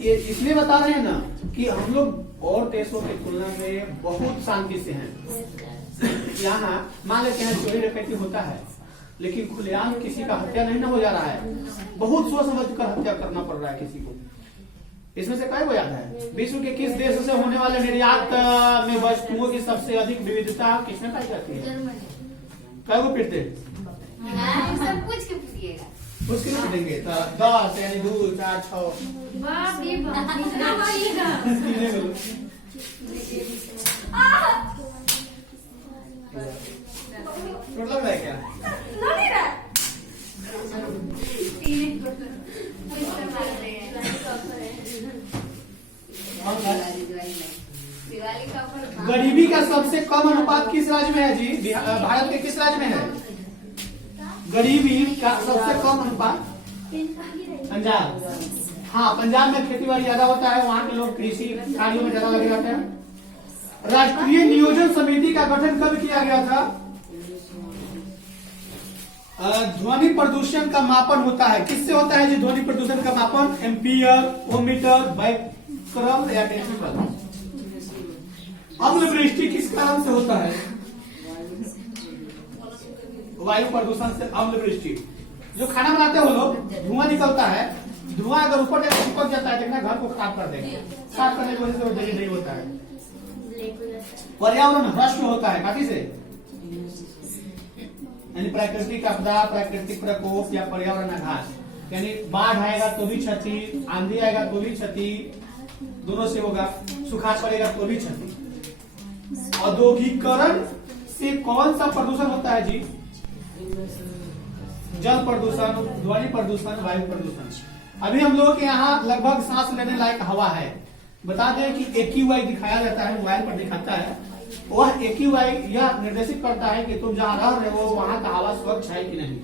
ये इसलिए बता रहे हैं ना कि हम लोग और देशों की तुलना में बहुत शांति से हैं। यहाँ मान लेते हैं चोरी डकैती होता है, लेकिन खुलेआम किसी का हत्या नहीं ना हो जा रहा है, बहुत सोच समझ कर हत्या करना पड़ रहा है किसी को। इसमें से कई को याद है विश्व के किस देश से होने वाले निर्यात में वस्तुओं की सबसे अधिक विविधता किसमें पाई जाती है? कई को पीटते सब कुछ के पूछिएगा, उसके लिए देंगे तो 10 यानी 2 4 6 बाप रे बाप कितना मारिएगा। लग रहा है क्या? नहीं रहा गरीबी का सबसे कम अनुपात किस राज्य में है जी? भारत के किस राज्य में है गरीबी का सबसे कम अनुपात? पंजाब। हाँ, पंजाब में खेती बाड़ी ज्यादा होता है, वहाँ के लोग कृषि कार्यों में ज्यादा लगे रहते हैं। राष्ट्रीय नियोजन समिति का गठन कब किया गया था? ध्वनि प्रदूषण का मापन होता है, किससे होता है जी ध्वनि प्रदूषण का मापन? एम्पियर, ओमीटर, बैकरम या डेसिबल। अम्लवृष्टि किस कारण से होता है? वायु प्रदूषण से अम्लवृष्टि। जो खाना बनाते हो लोग, धुआं निकलता है, धुआं अगर ऊपर जाकर चिपक जाता है, देखना घर को खराब कर देगा। साफ करने की वजह से नहीं होता है। पर्यावरण ह्रस्व होता है काफी से, यानी प्राकृतिक आपदा, प्राकृतिक प्रकोप या पर्यावरण आघात, यानी बाढ़ आएगा तो भी क्षति, आंधी आएगा तो भी क्षति, दोनों से होगा। सुखाड़ पड़ेगा तो भी क्षति। औद्योगिकरण से कौन सा प्रदूषण होता है जी? जल प्रदूषण, ध्वनि प्रदूषण, वायु प्रदूषण। अभी हम लोग के यहाँ लगभग सांस लेने लायक हवा है। बता दें कि AQI दिखाया जाता है, मोबाइल पर दिखाता है। वह AQI यह निर्देशित करता है कि तुम जहाँ रह रहे हो वहाँ का हवा स्वच्छ है कि नहीं।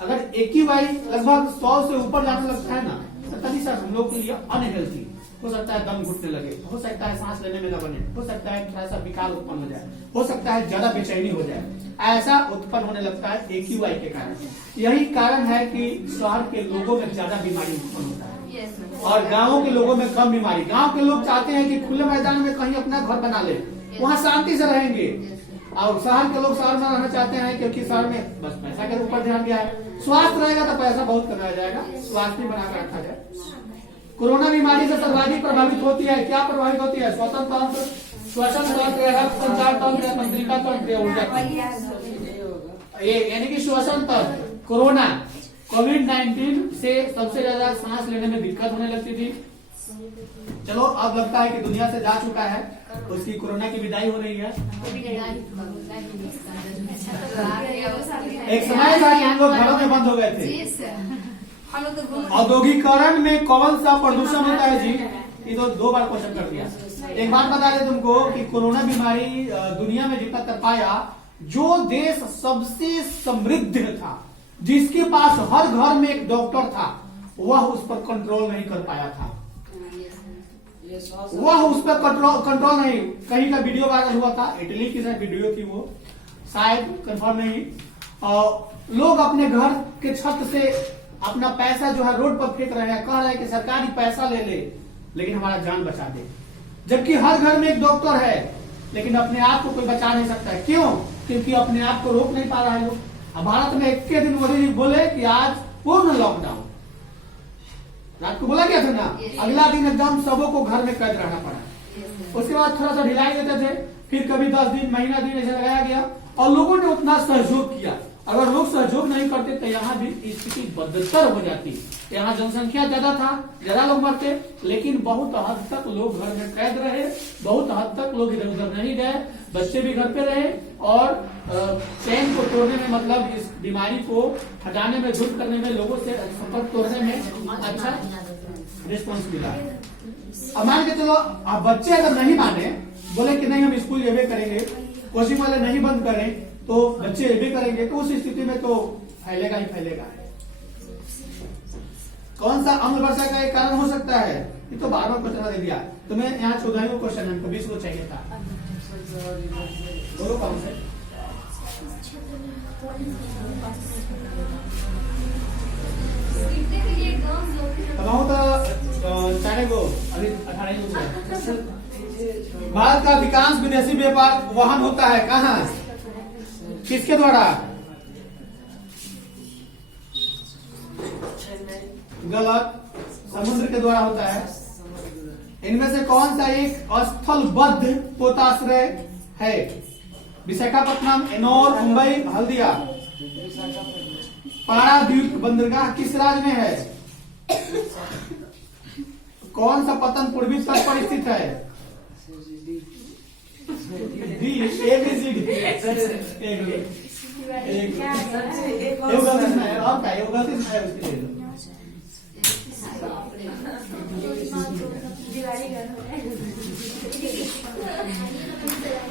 अगर AQI लगभग 100 से ऊपर जाने लगता है ना, तभी सर हम लोग के लिए अनहेल्थी हो सकता है, दम घुटने लगे, हो सकता है सांस लेने में न बने, हो सकता है थोड़ा सा विकार उत्पन्न हो जाए, हो सकता है ज्यादा बेचैनी हो जाए। ऐसा उत्पन्न होने लगता है AQI के कारण। यही कारण है कि शहर के लोगों में ज्यादा बीमारी उत्पन्न होता है और गाँव के लोगों में कम बीमारी। गाँव के लोग चाहते हैं कि खुले मैदान में कहीं अपना घर बना ले, वहाँ शांति से रहेंगे, और शहर के लोग शहर में रहना चाहते हैं क्योंकि शहर में बस पैसा के ऊपर ध्यान दिया है। स्वास्थ्य रहेगा तो पैसा बहुत कमाया जाएगा, स्वास्थ्य बनाकर रखा जाए। कोरोना बीमारी से सर्वाधिक प्रभावित होती है, क्या प्रभावित होती है? श्वसन तंत्र, श्वसन तंत्र, रक्त संचार तंत्र, तंत्रिका तंत्र, ऊर्जा तंत्र, ये यानी कि श्वसन तंत्र। कोरोना कोविड-19 से सबसे ज्यादा सांस लेने में दिक्कत होने लगती थी। चलो अब लगता है कि दुनिया से जा चुका है, उसकी कोरोना की विदाई हो रही है। एक समय था कि हम लोग घरों में बंद हो गए थे। औद्योगिकरण में कौन सा प्रदूषण होता है जी? ये तो 2 बार क्वेश्चन कर दिया। एक बात बता दें तुमको कि कोरोना बीमारी दुनिया में जितना कर पाया, जो देश सबसे समृद्ध था, जिसके पास हर घर में एक डॉक्टर था, वह उस पर कंट्रोल नहीं कर पाया था। वह उस पर कंट्रोल नहीं। कहीं का वीडियो वायरल हुआ था, इटली की वीडियो थी वो, शायद कंफर्म नहीं। लोग अपने घर के छत से अपना पैसा जो है रोड पर फेंक रहे हैं, कह रहे हैं कि सरकारी पैसा ले ले लेकिन हमारा जान बचा दे। जबकि हर घर में एक डॉक्टर है, लेकिन अपने आप को कोई बचा नहीं सकता है। क्यों? क्योंकि अपने आप को रोक नहीं पा रहा है लोग। अब भारत में एक दिन मोदी जी बोले कि आज पूर्ण लॉकडाउन, रात को बोला गया था ना, अगला दिन एकदम सबों को घर में कैद रहना पड़ा। उसके बाद थोड़ा सा ढिलाई देते थे, फिर कभी 10 दिन, महीना दिन ऐसे लगाया गया और लोगों ने उतना सहयोग किया। अगर लोग सहयोग नहीं करते तो यहाँ भी स्थिति बदतर हो जाती। यहाँ जनसंख्या ज्यादा था, ज्यादा लोग मरते, लेकिन बहुत हद तक लोग घर में कैद रहे, बहुत हद तक लोग इधर उधर नहीं गए, बच्चे भी घर पे रहे और चैन को तोड़ने में, मतलब इस बीमारी को हटाने में, दूर करने में, लोगों से संपर्क तोड़ने में अच्छा रिस्पॉन्स मिला। अब मान के चलो अब बच्चे अगर नहीं माने, बोले कि नहीं हम स्कूल जेबे करेंगे, कोचिंग वाले नहीं बंद करें तो बच्चे ये भी करेंगे, तो उस स्थिति में तो फैलेगा ही फैलेगा। कौन सा अम्ल वर्षा का एक कारण हो सकता है? ये तो 12वां क्वेश्चन दे दिया तुम्हें। यहाँ 14वां क्वेश्चन है, 20 को चाहिए था। बोलो कौन से? बहुत 18 को अभी 18 को हुआ। भारत का अधिकांश विदेशी व्यापार वहन होता है कहाँ? किसके द्वारा? गलत, समुद्र के द्वारा होता है। इनमें से कौन सा एक स्थलबद्ध पोताश्रय है? विशाखापट्टनम, एनोर, मुंबई, हल्दिया। पारादीप बंदरगाह किस राज्य में है? कौन सा पतन पूर्वी तट पर स्थित है? डी, और क्या गलती है उसके लिए?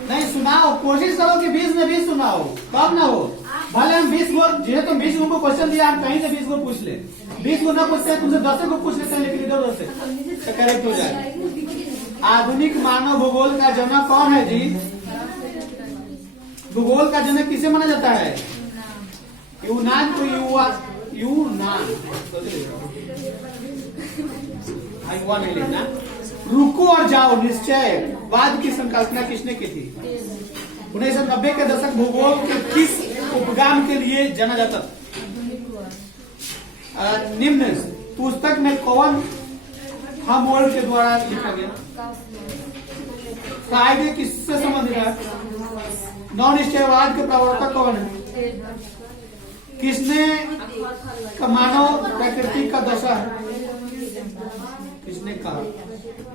नहीं सुनाओ, कोशिश करो कि 20 में 20 सुनाओ, कब ना हो। भले हम 20 को, जिन्हें तुम 20 को क्वेश्चन दिया, हम कहीं से 20 को पूछ ले। 20 को ना पूछते हैं, तुमसे 10 को पूछ लेते हैं, लेकिन इधर उधर से करेक्ट हो जाए। आधुनिक मानव भूगोल का जनक कौन है जी? भूगोल का जनक किसे माना जाता है? यूनान को यूनान युवा नहीं लिखना। रुको और जाओ निश्चयवाद की संकल्पना किसने की थी? 1990 के दशक भूगोल के किस उपगाम के लिए जाना जाता था? निम्न पुस्तक में कौन हमोल्ड के द्वारा लिखा गया? फ्राइडे किससे संबंधित है? नौ निश्चयवाद के प्रवर्तक कौन है? किसने मानव प्रकृति का दशा है? किसने कहा?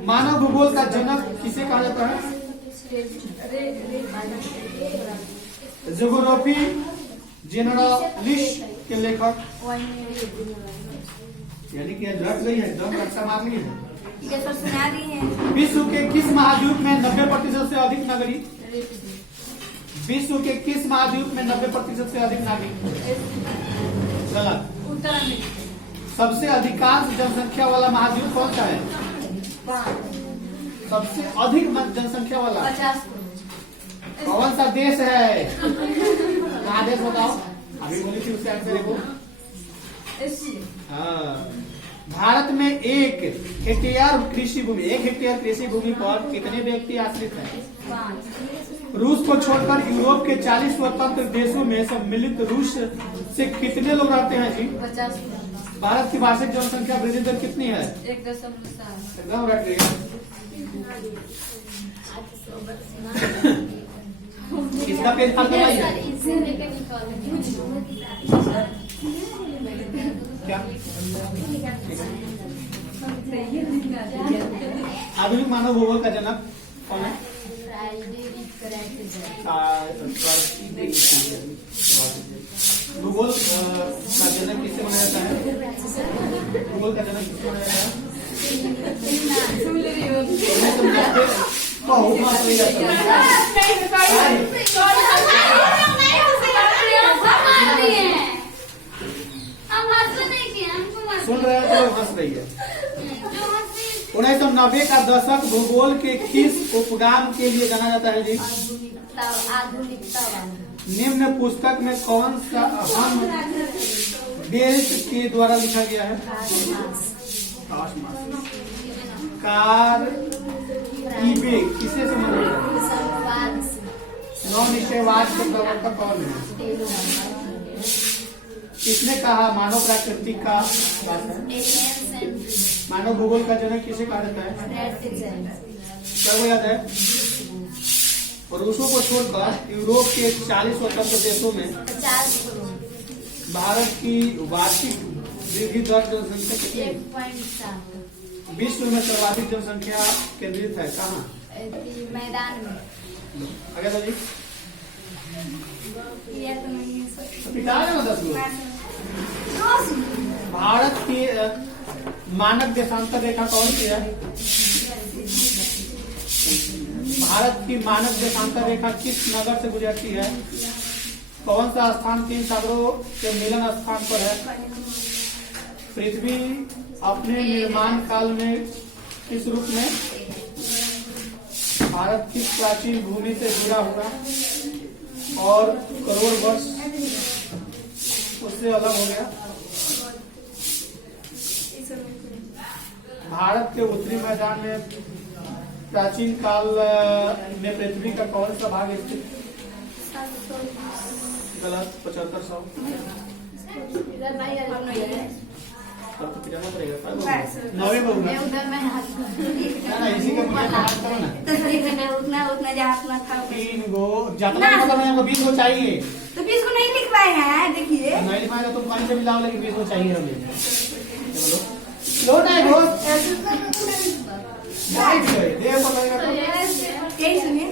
मानव भूगोल का जनक किसे कहा जाता है? ज्योग्राफी जेनरलिस्ट के लेखक, यानी कि रट गई है, दम रक्षा मार ली है। सुना दी है। विश्व के किस महाद्वीप में 90% से अधिक नागरिक? विश्व के किस महाद्वीप में 90% से अधिक नागरिक? गलत। उत्तर अमेरिका। सबसे अधिकांश जनसंख्या वाला महाद्वीप कौन सा है? सबसे अधिक जनसंख्या वाला 50 कौन सा देश है? कहाँ देश बताओ? अभी बोली थी उससे आंसर देखो। भारत में 1 हेक्टेयर कृषि भूमि पर कितने व्यक्ति आश्रित हैं? रूस को छोड़कर यूरोप के 40 स्वतंत्र देशों में सम्मिलित रूस से कितने लोग रहते हैं जी? 50। भारत की वार्षिक जनसंख्या वृद्धि दर कितनी है? 1.7। एकदम रट गई। किसका पेज फाड़ करवाइए? क्या आधुनिक मानव भूगोल का जनक कौन है? भूगोल का जनक किससे माना जाता है? भूगोल का जनक किससे माना जाता है? सुन रहे हैं तो हंस रही है। 1990 का दशक भूगोल के किस उपगाम के लिए जाना जाता है जी? निम्न पुस्तक में कौन सा अहम देश के द्वारा लिखा गया है? कारइबे किसे संबंधित है? नौ निश्चयवाद के प्रवर्तक कौन है? किसने कहा मानव प्रकृति का बात है? मानव भूगोल का जनक किसे कहा जाता है? क्या वो याद है? रूसों को छोड़कर यूरोप के 40 स्वतंत्र देशों में भारत की वार्षिक वृद्धि दर जनसंख्या कितनी है? विश्व में सर्वाधिक जनसंख्या केंद्रित है कहाँ? मैदान में। आगे बोलिए। भारत की मानक देशांतर रेखा कौन सी है? भारत की मानक देशांतर रेखा किस नगर से गुजरती है? कौन सा स्थान 3 सागरों के मिलन स्थान पर है? पृथ्वी अपने निर्माण काल में किस रूप में भारत की प्राचीन भूमि से जुड़ा हुआ और करोड़ वर्ष उससे अलग हो गया? भारत के उत्तरी मैदान में प्राचीन काल में पृथ्वी का कौन सा भाग स्थित? गलत। 7500। तब तो पिटाना पड़ेगा। नौवे में होगा। ना इसी का मुझे याद करो ना। उतना जहाँ ना था 3 गो जितना मतलब हमको 20 गो चाहिए। तो 20 को नहीं लिखवाए हैं, देखिए नहीं लिखवाएगा तो 5 से मिलाओ, लेकिन 20 गो चाहिए हमें। चलो लो नहीं हो दे पर लगेगा तो यही सुनिए।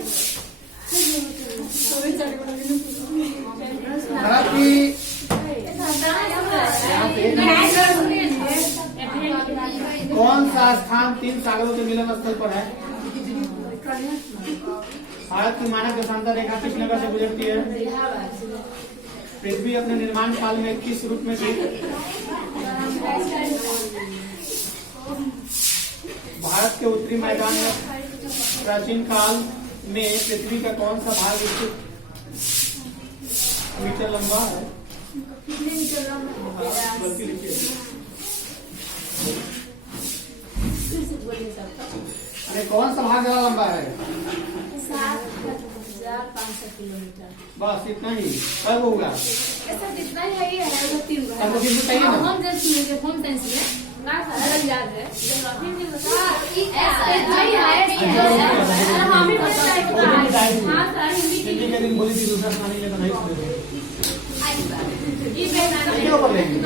भारत की कौन सा स्थान 3 सागरों के मिलन स्थल पर है? भारत की मानक देशांतर रेखा किस नगर से गुजरती है? पृथ्वी अपने निर्माण काल में किस रूप में थी? भारत के उत्तरी मैदान में प्राचीन काल में पृथ्वी का कौन सा भाग स्थित मीटर लंबा है? गलती लिखिए। अरे कौन सा भाग ज्यादा लंबा है? 7,500 किलोमीटर। बस इतना ही। कब होगा? ऐसा जितना ही है, ये है वो 3 है। हमको 3 चाहिए ना? होम साइंस में होम साइंस में ना सारा याद है ज्योग्राफी में बता ऐसा नहीं है हम ही पता है हां सर हिंदी हिंदी के दिन बोली थी दूसरा सुनाने के लिए तो नहीं सुने थे। ये बहना क्या ऊपर लेंगे?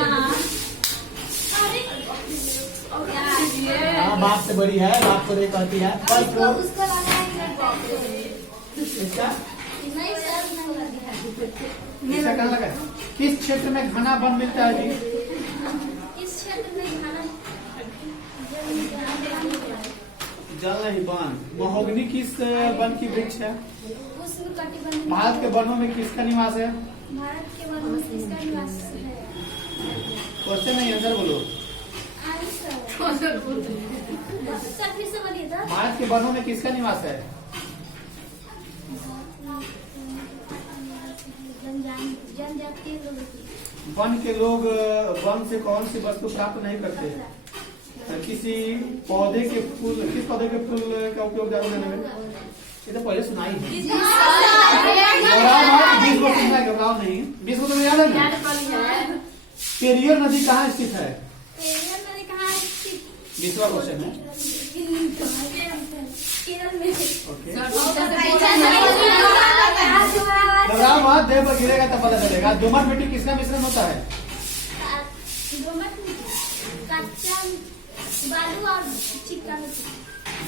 हाँ बाप से बड़ी है, बाप को दे कहती है। बस उसको लगाया इसका नहीं सर, इसका कहाँ लगा है? किस क्षेत्र में घना वन मिलता है जी? इस क्षेत्र में खाना जल नहीं वन। महोगनी किस वन की वृक्ष है? उसमें कटिबंध भारत के वनों में किसका निवास है? भारत के वन में किसका निवास है? क्वेश्चन नहीं, आंसर बोलो। सर फिर से बोलिए तो। भारत के वनों में किसका निवास है? जनजातीय लोग। वन के लोग वन से कौन सी वस्तु प्राप्त नहीं करते? किसी पौधे के फूल, किस पौधे के फूल का उपयोग दारू बनाने में? ये तो पहले सुनाई है। घबराओ नहीं, 20 को तुम्हें याद है ना? पेरियर नदी कहाँ स्थित है? 20वां क्वेश्चन है। ओके घबराओ मत, देह पर गिरेगा तब पता चलेगा। दोमट मिट्टी किसका मिश्रण होता है? बालू और चिक्का मिट्टी।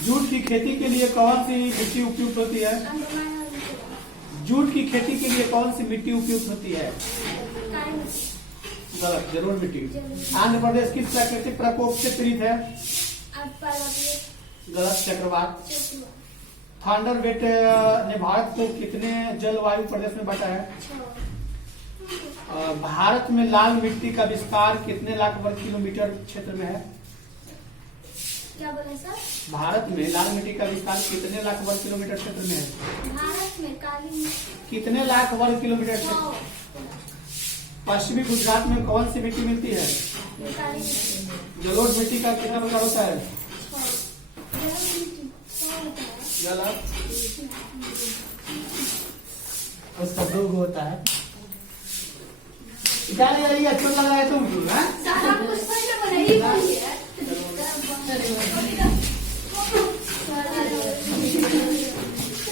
जूट की खेती के लिए कौन सी मिट्टी उपयुक्त होती है? जूट की खेती के लिए कौन सी मिट्टी उपयुक्त होती है? गलत। जरूर मिट्टी। आंध्र प्रदेश किस प्राकृतिक प्रकोप से पीड़ित है? गलत। चक्रवात। थंडरबर्ड ने भारत को कितने जलवायु प्रदेश में बांटा है? भारत में लाल मिट्टी का विस्तार कितने लाख वर्ग किलोमीटर क्षेत्र में है? क्या बोले सर? भारत में लाल मिट्टी का विस्तार कितने लाख वर्ग किलोमीटर क्षेत्र में है? भारत में काली कितने लाख वर्ग किलोमीटर क्षेत्र? पश्चिमी गुजरात में कौन सी मिट्टी मिलती है? काली जलोढ़ मिट्टी का कितना प्रकार होता है? गलत। उसका 2 गो होता है। क्या ले रही है? अच्छा लग रहा है तुमको? हाँ?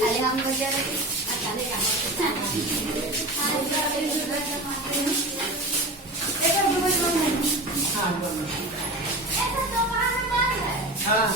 अरे हम बजा रहे हाँ